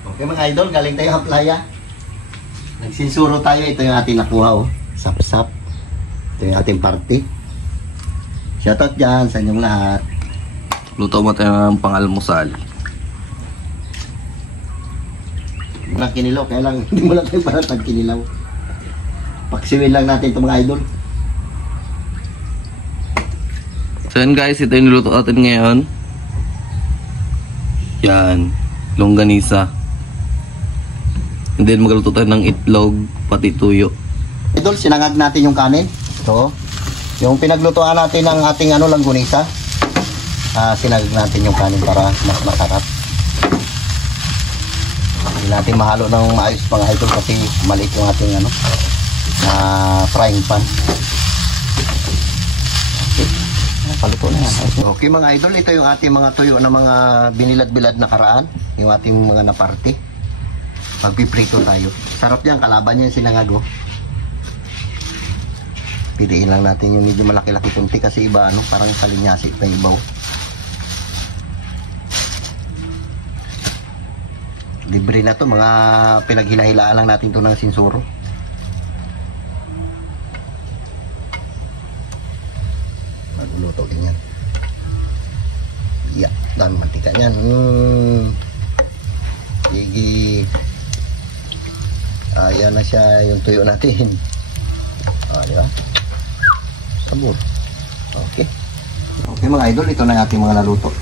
Okay mga idol, galing tayo sa playa. Nagsinsuro tayo, ito yung ating nakuha oh. Sap-sap. Ito yung ating party. Shoutout dyan sa inyong lahat. Luto mo tayo ng pang-almusal. Walang kinilaw, kaya lang hindi mo lang tayo parang tag-kinilaw. Paksiwin lang natin ito mga idol. So yan guys, ito yung niluto natin ngayon. Yan, longganisa. And then magluto tayo ng itlog, pati tuyo. Idol, sinangag natin yung kanin. Ito. Yung pinaglutuan natin ng ating langgunisa. Sinangag natin yung kanin para mas masarap. Hindi natin mahalo ng maayos mga idol kasi maliit yung ating frying pan. Okay. Paluto na yan. Okay mga idol, ito yung ating mga tuyo na mga binilad-bilad na karaan. Yung ating mga naparte. Magpiprito tayo. Sarap yan, kalaban niya yung sinangag oh. Piliin lang natin yung medyo malaki-laki kunti kasi iba parang kalinyasik na ibaw. Libre na to, mga pinaghila-hilaan lang natin to ng sinsuro. Magluluto din yan. Yeah, dami mantika yan. Sige. Ayan na siya yung tuyo natin. Di ba? Sabor. Okay. Okay mga idol, ito na ating mga naluto.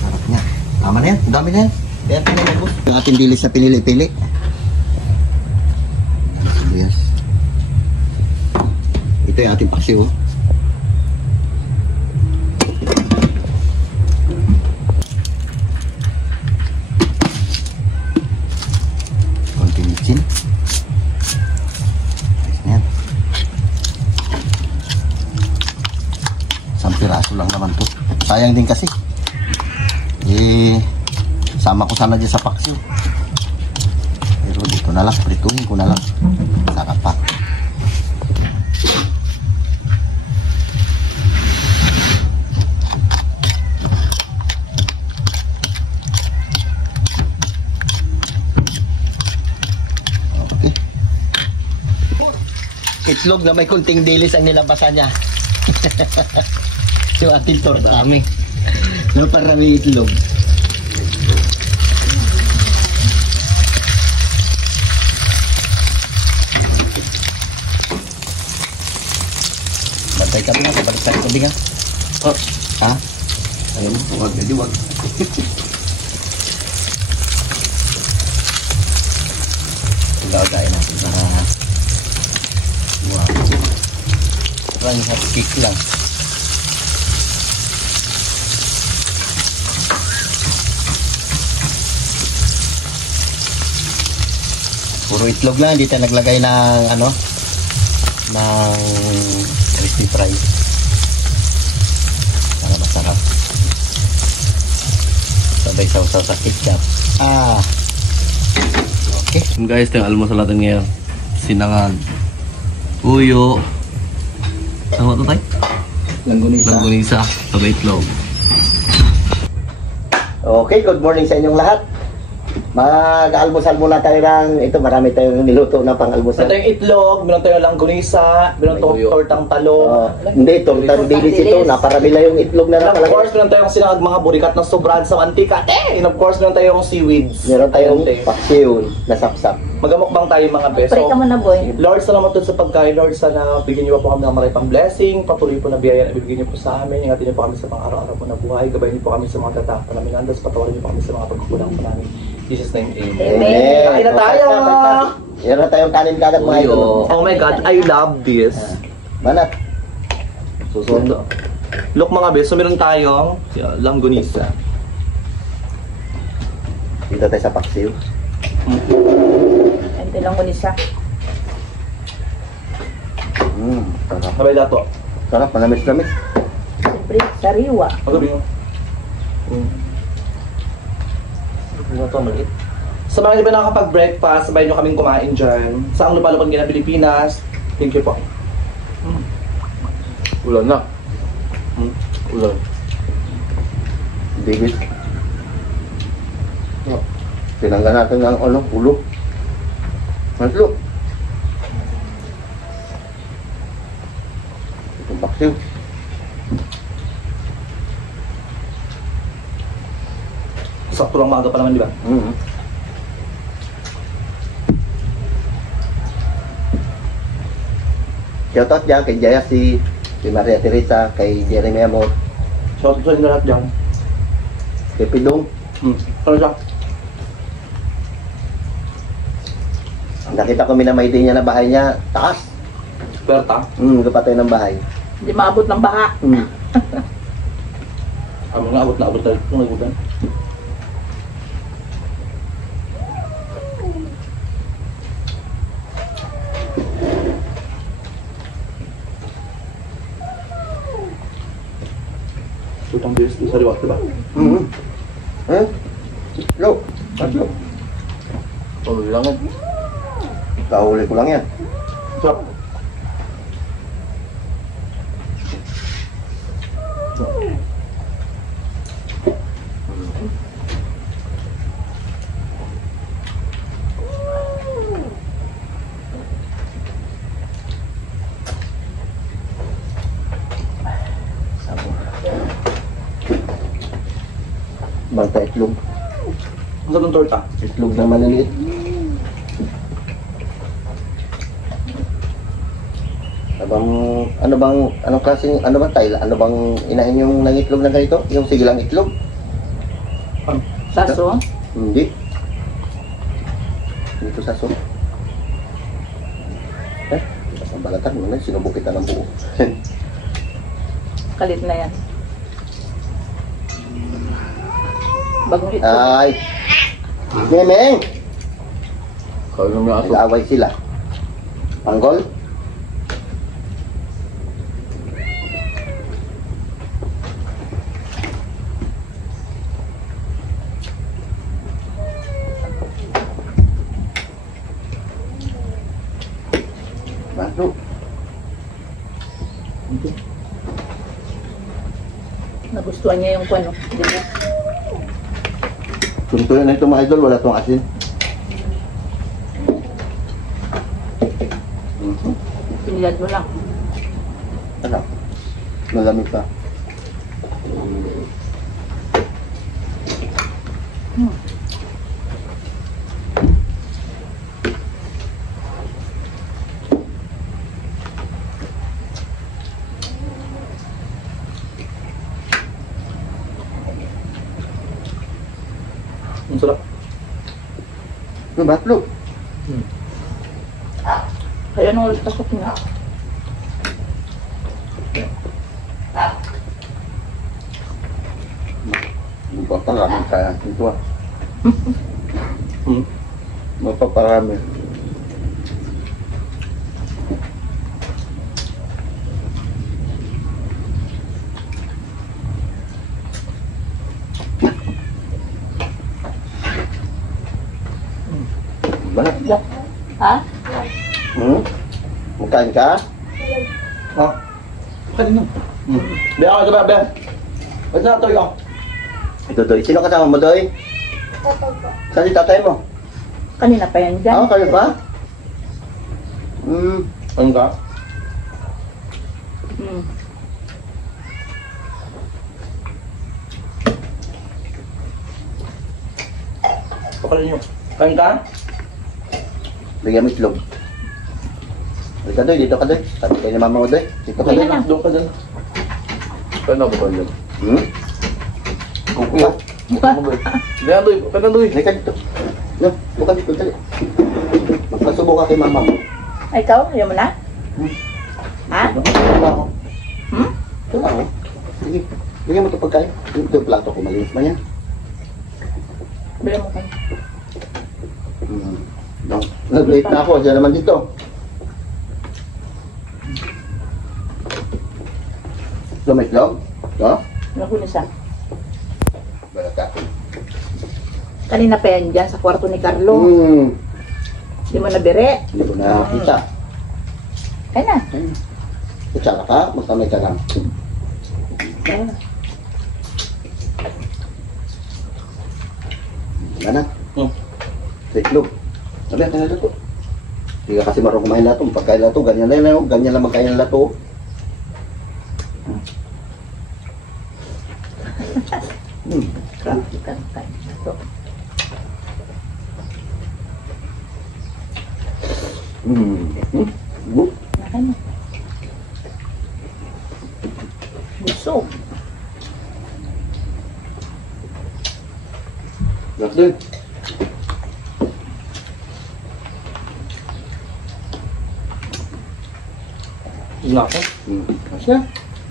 Sarap niya. Tama na yan. Dami na yan. Kaya pinalabos. Yung ating dilis na pinili-pili. Yes. Ito yung ating paksiw. Konting mixin. Ayos na yan. Isang piraso lang naman to. Sayang din kasi. Sama ko sana dyan sa paksiw. Pero dito na lang. Prituhin ko na lang. Sarap pa. Itlog na may kunting dilis ang nilabasan niya. So ating torta kami. Naparami itlog. Bantay kami nga, balik tayo kami nga. Oh, ha? Ayaw mo, huwag na di, huwag. Ilaw tayo natin para wow. Parang hot cake lang. Puro itlog lang, hindi tayo naglagay ng ng crispy fry. Para masarap. Sabay sausaw sa ketchup. Okay. Guys, ito yung almusal natin ngayon. Sinangag, uyo, sama ito tayo? Langgunisa, sabay itlog. Okay, good morning sa inyong lahat. Mag-almusal muna tayo ng ito, marami tayong niluto na pang-almusal. Meron tayong itlog, meron tayong langgunisa, meron tayong tortang talong. Hindi, tortang dilis ito, naparami lang yung itlog na And of course, meron tayong sinangag mga burikat na sobrang sa mantika. And of course, meron tayong seaweeds. Meron tayong paksiw na sapsap. Magamukbang tayo mga beso. Pray ka mo na, boy. Lord, salamat sa pagkain. Lord, sana bigyan niyo po kami ng maraming blessing. Patuloy po na biyaya na ibibigay niyo po sa amin. Ingatin niyo po kami sa pang-araw-araw po na buhay. Gabayin niyo po kami sa mga tatakta namin. Andas, patawarin niyo po kami sa mga pagkukulang po namin. In Jesus' name, amen. Amen. Kain na tayo! Meron na tayong kanin-kagat mga ito. Oh my God, I love this. Manat. Susundo. Look mga beso, meron tayong langgunisa. Dito tayo sa paksiw. Ito lang ko isa. Sarap. Sabay dato. Sarap, manamis-namis. Siyempre, sariwa. Magabi mo. Ano to, maliit? Sa mga hindi ba nakakapag-breakfast, sabay nyo kaming kumain dyan. Sa ang lupalupang ng Pilipinas. Thank you po. Ulan na. Ulan. David. Tinanggal natin ng ulo. Matlo. Itong paksiw. Sakto lang maaga pa naman, di ba? Shoutout dyan kay Jaya si Maria Teresa, kay Jeremy Amor, Shout out sa inyo lahat dyan. kay Pidong. Ano siya? Nakita ko minamay din niya na bahay niya, taas. Berta. Kapatay ng bahay. Hindi maabot ng baha. Kami nga abot na abot tayo kung nagutan. Utang bilis doon sa liwat, diba? Lo, tatlo. Ulan lang yan. Kahuli ko lang yan. Sarap. Bangta itlog. Ang sarap ng torta. Itlog na maliliit. Anong klaseng, ano bang tile? Ano bang inahin yung nangitlog na ganito? Yung sigilang itlog? Saso. Hindi. Dito sa so. Ang balatan mo na, sinubok kita ng buo. Kalit na yan. Bagong ito. Ay! Memeng! Kaya naman yung aso. Nag-aaway sila. Panggol? Bato. Nagustuhan niya yung kwano. Diba? Tuntunan na itong mga idol, wala itong asin. Pinilad mo lang. Ano? Malamig pa. Ang sarap. Ano ba? Look. Kaya anong ulit pasok niya? Mapaparami kaya ito ah. Mapaparami. Balat. Ha? Magkain ka? Ha? Kanina. Be, ako diba, be? Ba't na ito yun? Ito, Doy. Sino kasama mo, Doy? Saan si tatay mo? Kanina pa yan dyan. Ako, kayo ba? Ano ka? Pakalin nyo. Kain ka? Bigyan mo itlog. Dito, Doy. Dito ka, Doy. Sabi kayo ni mama mo, Doy. Dito ka, Doy. Kaya na. Doon ka dyan. Kaya na ba ba yan? Kukuha. Kaya doy, kaya doy. Halika dito. No, bukan dito, dali. Magpasubo ka kay mama mo. Ay, ikaw? Ayaw mo na? Ha? Wala ako. Hmm? Wala ako. Sige. Bigyan mo ito pagkain. Ito yung plato ko. Malinis ba yan? Bila mo kayo. Nag-late na ako. Siya naman dito. Lumitlog? No? Nakunis ah. Balat ka. Kanina pa yan dyan sa kwarto ni Carlo. Hindi mo nabire. Hindi ko nakita. Ay na. Kutsara ka, masamay ka lang. Wala na. Sa itlog. Sabi, kaya na to. Hindi ka kasi marunong kumain lato. Pagkain lato, ganyan na yun. Ganyan lang magkain ng lato. Grabe ka kain. So, nakain mo. Busog. Lato. Nako. Asya.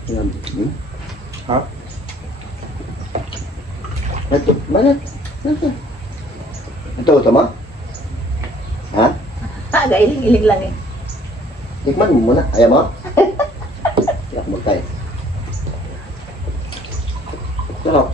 Yan. Ha? Ito, mana? Ito, tama? Ha? Gailing-iling lang eh. Tikman mo muna. Ayaw mo? Tidak mo tayo. Sarap.